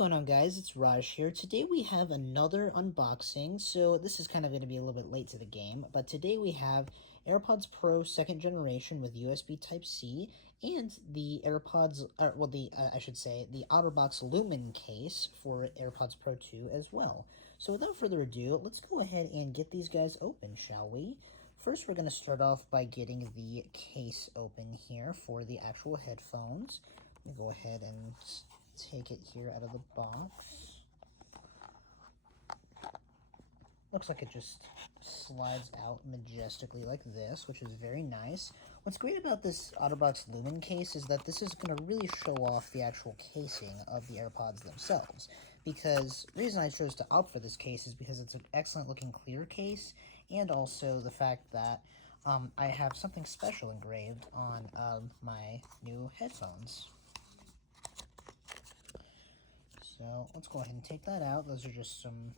going on, guys? It's Raj here. Today we have another unboxing. So this is kind of going to be a little bit late to the game, but today we have AirPods Pro 2nd generation with USB Type-C and the AirPods, I should say, the OtterBox Lumen case for AirPods Pro 2 as well. So without further ado, let's go ahead and get these guys open, shall we? First, we're going to start off by getting the case open here for the actual headphones. Let me go ahead and take it here out of the box. Looks like it just slides out majestically like this, which is very nice. What's great about this OtterBox Lumen case is that this is going to really show off the actual casing of the AirPods themselves. Because the reason I chose to opt for this case is because it's an excellent looking clear case, and also the fact that I have something special engraved on my new headphones. So let's go ahead and take that out. Those are just some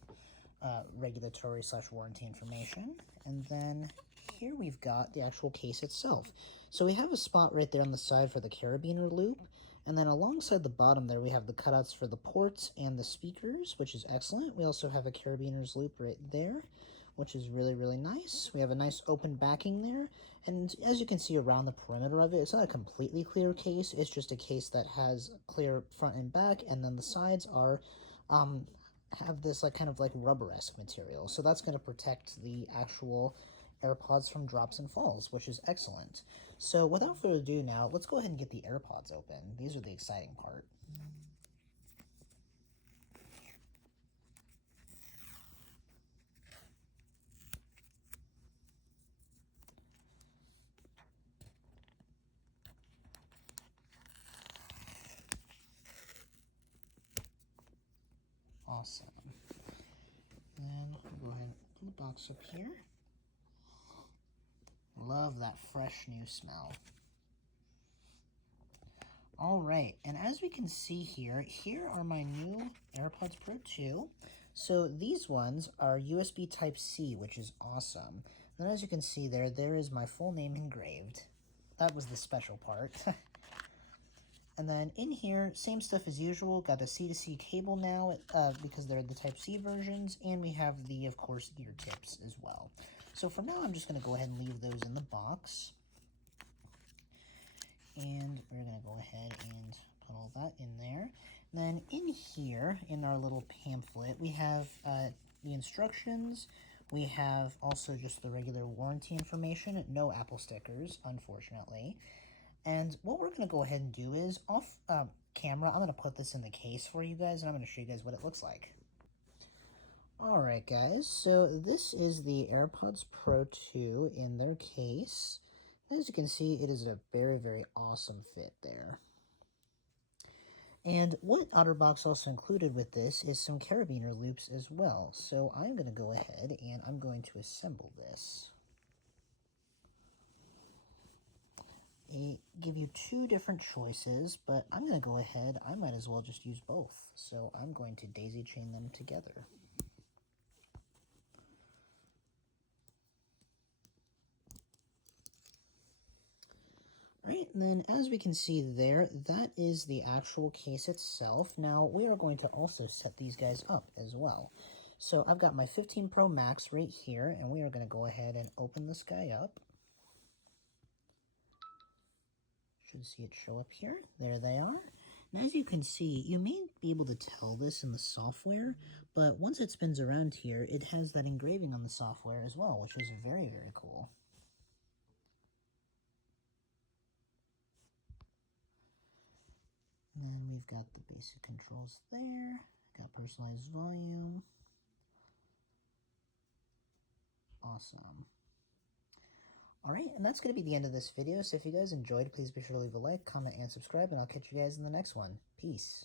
regulatory / warranty information. And then here we've got the actual case itself. So we have a spot right there on the side for the carabiner loop. And then alongside the bottom there, we have the cutouts for the ports and the speakers, which is excellent. We also have a carabiner's loop right there, which is really, really nice. We have a nice open backing there. And as you can see around the perimeter of it, it's not a completely clear case. It's just a case that has clear front and back, and then the sides are have this kind of rubber-esque material. So that's going to protect the actual AirPods from drops and falls, which is excellent. So without further ado now, let's go ahead and get the AirPods open. These are the exciting part. Awesome. Then we'll go ahead and open the box up here. Love that fresh new smell. Alright, and as we can see here are my new AirPods Pro 2. So these ones are USB Type-C, which is awesome. And as you can see there is my full name engraved. That was the special part. And then in here, same stuff as usual. Got a C2C cable now because they're the Type-C versions, and we have the, of course, ear tips as well. So for now, I'm just going to go ahead and leave those in the box. And we're going to go ahead and put all that in there. And then in here, in our little pamphlet, we have the instructions. We have also just the regular warranty information. No Apple stickers, unfortunately. And what we're going to go ahead and do is, off camera, I'm going to put this in the case for you guys, and I'm going to show you guys what it looks like. Alright guys, so this is the AirPods Pro 2 in their case. As you can see, it is a very, very awesome fit there. And what OtterBox also included with this is some carabiner loops as well. So I'm going to go ahead and I'm going to assemble this. They give you two different choices, but I'm going to go ahead, I might as well just use both. So I'm going to daisy chain them together. Alright, and then as we can see there, that is the actual case itself. Now, we are going to also set these guys up as well. So I've got my 15 Pro Max right here, and we are going to go ahead and open this guy up. Should see it show up here. There they are. And as you can see, you may be able to tell this in the software, but once it spins around here, it has that engraving on the software as well, which is very, very cool. And then we've got the basic controls there. Got personalized volume. Awesome. Alright, and that's going to be the end of this video. So if you guys enjoyed, please be sure to leave a like, comment, and subscribe, and I'll catch you guys in the next one. Peace.